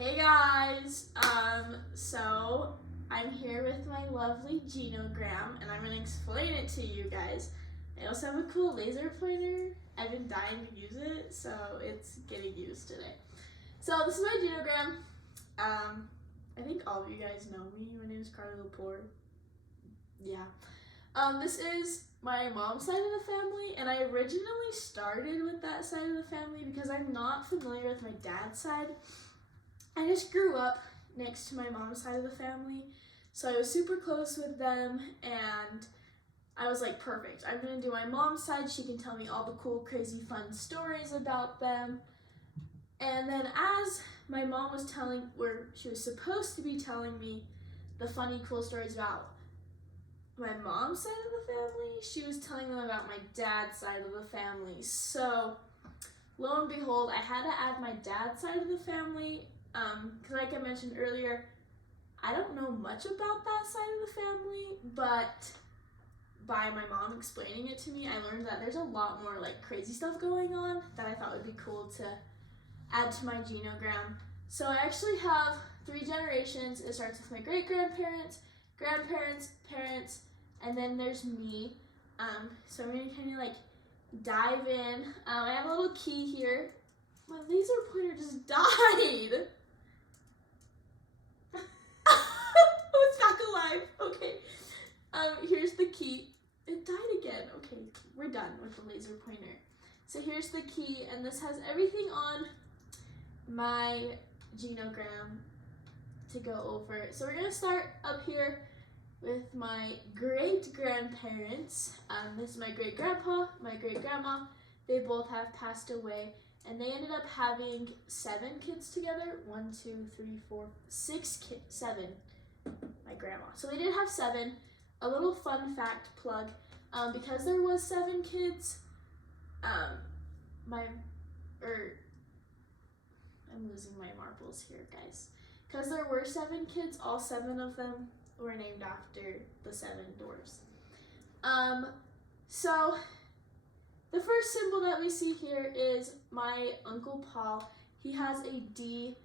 Hey guys, so I'm here with my lovely Genogram and I'm going to explain it to you guys. I also have a cool laser pointer. I've been dying to use it, so it's getting used today. So this is my Genogram. I think all of you guys know me. My name is Carly Lepore. Yeah. This is my mom's side of the family, and I originally started with that side of the family because I'm not familiar with my dad's side. I just grew up next to my mom's side of the family, so I was super close with them, and I was like, perfect. I'm gonna do my mom's side. She can tell me all the cool, crazy, fun stories about them. And then as my mom was she was supposed to be telling me the funny, cool stories about my mom's side of the family, she was telling them about my dad's side of the family. So lo and behold, I had to add my dad's side of the family. Because like I mentioned earlier, I don't know much about that side of the family, but by my mom explaining it to me, I learned that there's a lot more like crazy stuff going on that I thought would be cool to add to my Genogram. So I actually have 3 generations. It starts with my great-grandparents, grandparents, parents, and then there's me. So I'm gonna kind of like dive in. I have a little key here. My laser pointer just died. Oh, it's back alive. Okay. Here's the key. It died again. Okay, we're done with the laser pointer. So here's the key, and this has everything on my Genogram to go over. So we're gonna start up here with my great-grandparents. This is my great-grandpa, my great-grandma. They both have passed away, and they ended up having 7 kids together. 1, 2, 3, 4, 6 kids. 7. My grandma. So they did have 7. A little fun fact plug. Because there was 7 kids, I'm losing my marbles here, guys. Because there were 7 kids, all 7 of them were named after the 7 dwarfs. So the first symbol that we see here is my Uncle Paul. He has a D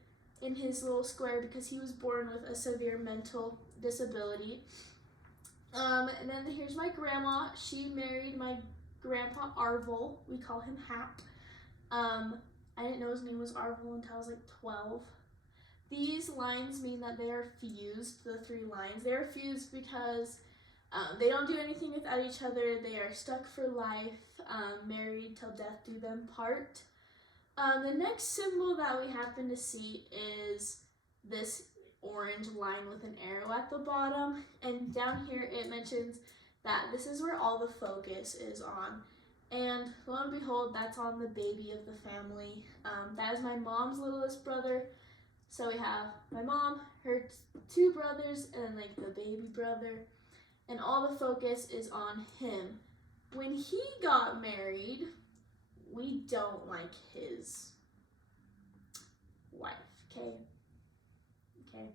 in his little square because he was born with a severe mental disability. And then here's my grandma. She married my grandpa Arvel. We call him Hap. I didn't know his name was Arvel until I was like 12. These lines mean that they are fused, the 3 lines. They are fused because they don't do anything without each other. They are stuck for life, married till death do them part. The next symbol that we happen to see is this orange line with an arrow at the bottom. And down here it mentions that this is where all the focus is on. And lo and behold, that's on the baby of the family. That is my mom's littlest brother. So we have my mom, her 2 brothers, and then like the baby brother. And all the focus is on him. When he got married, we don't like his wife, okay? Okay.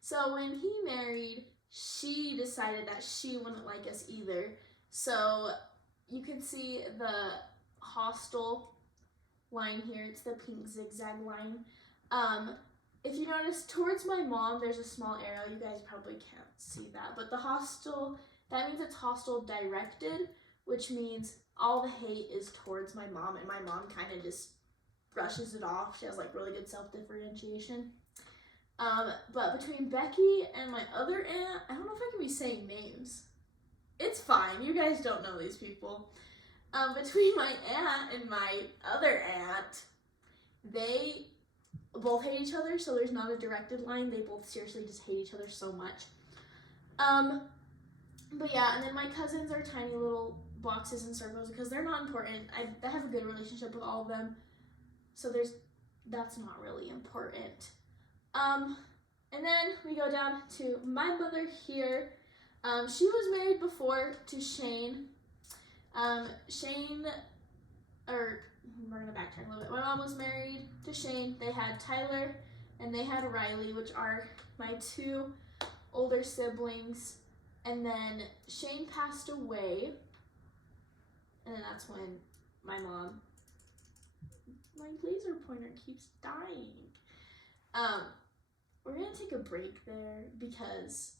So when he married, she decided that she wouldn't like us either. So you can see the hostile line here. It's the pink zigzag line. If you notice, towards my mom, there's a small arrow. You guys probably can't see that. But the hostile, that means it's hostile directed, which means all the hate is towards my mom, and my mom kind of just brushes it off. She has like really good self-differentiation. But between Becky and my other aunt, I don't know if I can be saying names. It's fine. You guys don't know these people. Between my aunt and my other aunt, they both hate each other, so there's not a directed line. They both seriously just hate each other so much. But yeah, and then my cousins are tiny little boxes and circles because they're not important. I have a good relationship with all of them, so that's not really important. And then we go down to my mother here. She was married before to Shane. We're gonna backtrack a little bit. My mom was married to Shane. They had Tyler and they had Riley, which are my 2 older siblings. And then Shane passed away. And then that's when my laser pointer keeps dying. Um, we're gonna take a break there because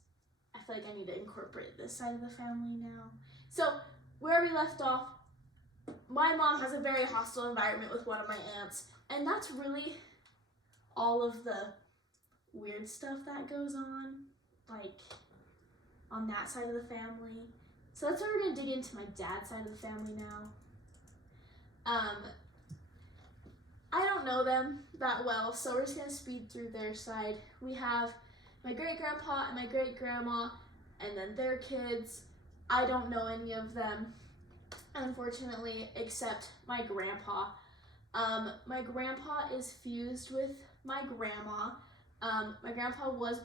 I feel like I need to incorporate this side of the family now. So where we left off, my mom has a very hostile environment with one of my aunts, and that's really all of the weird stuff that goes on, like on that side of the family. So that's where we're gonna dig into my dad's side of the family now. I don't know them that well, so we're just gonna speed through their side. We have my great grandpa and my great grandma, and then their kids. I don't know any of them, unfortunately, except my grandpa. My grandpa is fused with my grandma. My grandpa was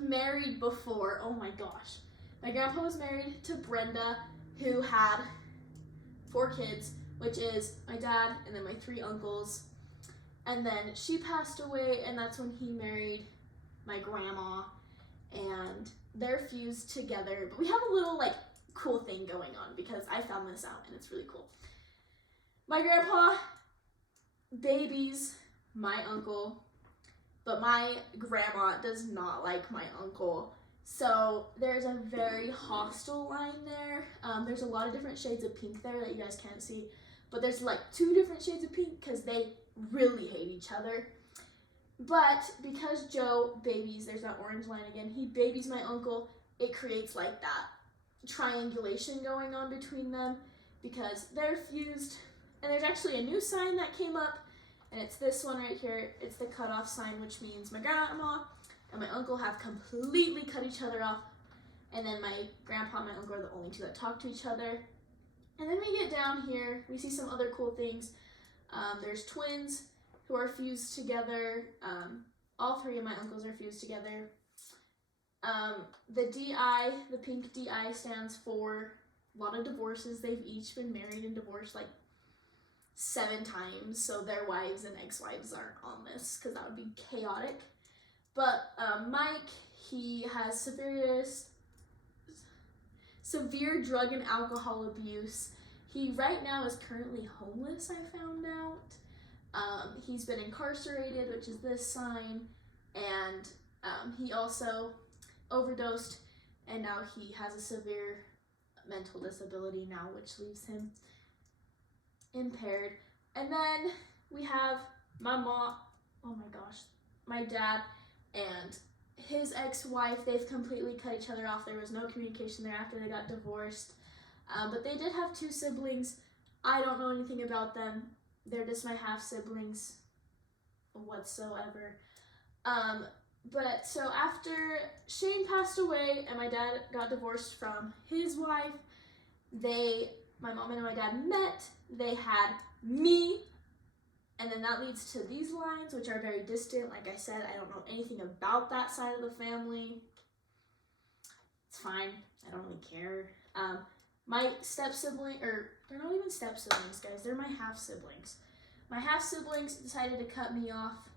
married before. Oh my gosh. My grandpa was married to Brenda, who had 4 kids, which is my dad and then my 3 uncles. And then she passed away, and that's when he married my grandma, and they're fused together. But we have a little like cool thing going on because I found this out and it's really cool. My grandpa babies my uncle, but my grandma does not like my uncle. So there's a very hostile line there. There's a lot of different shades of pink there that you guys can't see, but there's like 2 different shades of pink because they really hate each other. But because Joe babies, there's that orange line again, he babies my uncle, it creates like that triangulation going on between them because they're fused. And there's actually a new sign that came up, and it's this one right here. It's the cutoff sign, which means my grandma and my uncle have completely cut each other off, and then my grandpa and my uncle are the only 2 that talk to each other. And then we get down here, we see some other cool things. There's twins who are fused together. All 3 of my uncles are fused together. The DI, the pink DI, stands for a lot of divorces. They've each been married and divorced like 7 times, so their wives and ex-wives aren't on this because that would be chaotic. But Mike, he has severe drug and alcohol abuse. He right now is currently homeless, I found out. He's been incarcerated, which is this sign, and he also overdosed, and now he has a severe mental disability now, which leaves him impaired. And then we have my mom, oh my gosh, my dad and his ex-wife. They've completely cut each other off. There was no communication there after they got divorced. But they did have 2 siblings. I don't know anything about them. They're just my half-siblings whatsoever. But so after Shane passed away and my dad got divorced from his wife, my mom and my dad met. They had me, and then that leads to these lines, which are very distant. Like I said, I don't know anything about that side of the family. It's fine. I don't really care. My step-sibling, or they're not even step-siblings, guys. They're my half-siblings. My half-siblings decided to cut me off.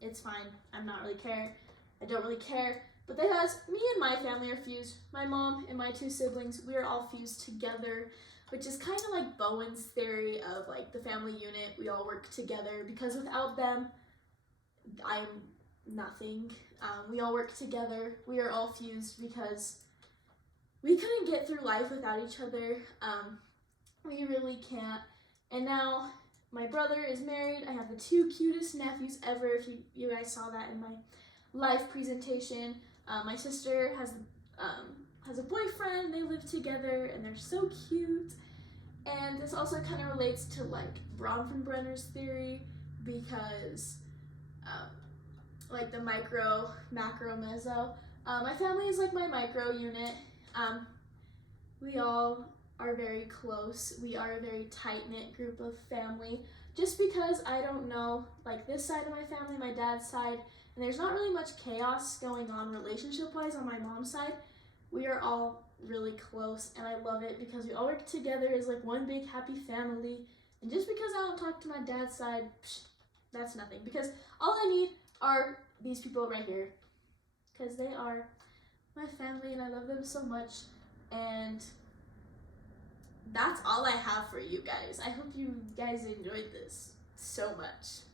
It's fine. I'm not really care. I don't really care. But because me and my family are fused, my mom and my 2 siblings, we are all fused together, which is kind of like Bowen's theory of like the family unit. We all work together because without them, I'm nothing. We all work together. We are all fused because we couldn't get through life without each other. We really can't. And now my brother is married. I have the 2 cutest nephews ever. If you guys saw that in my live presentation. My sister has a boyfriend. They live together and they're so cute. And this also kind of relates to like Bronfenbrenner's theory because like the micro, macro, meso. My family is like my micro unit. We all are very close. We are a very tight-knit group of family. Just because I don't know like this side of my family, my dad's side, and there's not really much chaos going on relationship-wise on my mom's side. We are all really close, and I love it because we all work together as like one big happy family. And just because I don't talk to my dad's side, that's nothing. Because all I need are these people right here, because they are my family and I love them so much. And that's all I have for you guys. I hope you guys enjoyed this so much.